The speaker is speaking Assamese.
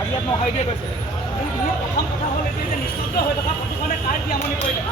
আজি ইয়াত নহাই দিয়ে কৈছে। মোৰ প্ৰথম কথা হ'ল এতিয়া যে নিস্তব্ধ হৈ থকা ফটোখনে কাৰ কি আমনি কৰিলে।